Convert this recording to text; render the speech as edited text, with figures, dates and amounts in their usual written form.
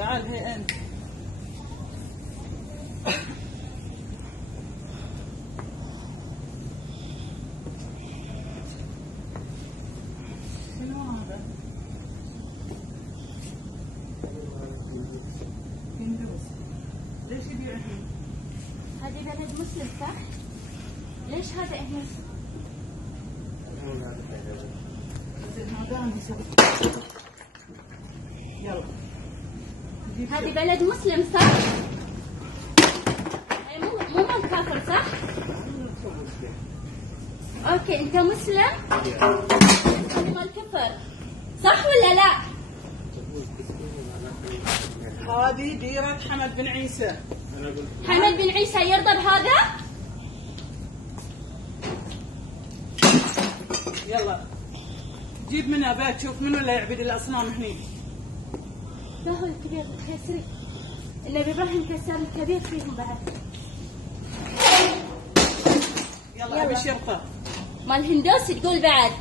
تعال هي انت. شنو هذا؟ هندوس. ليش يبيع هنا؟ هذه بلد مسلم صح؟ ليش هذا هنا؟ زين هذا يلا. هذه بلد مسلم صح؟ مو مال كافر صح؟ اوكي انت مسلم؟ هذه مال كفر صح ولا لا؟ هذه ديرة حمد بن عيسى. حمد بن عيسى يرضى بهذا؟ يلا جيب منها بيت شوف منو اللي يعبد الاصنام هني. لا هو الكبير كسري. النبي ابراهيم كسر الكبير فيهم بعد. يلا ابي شرطه. مال هندوس تقول بعد.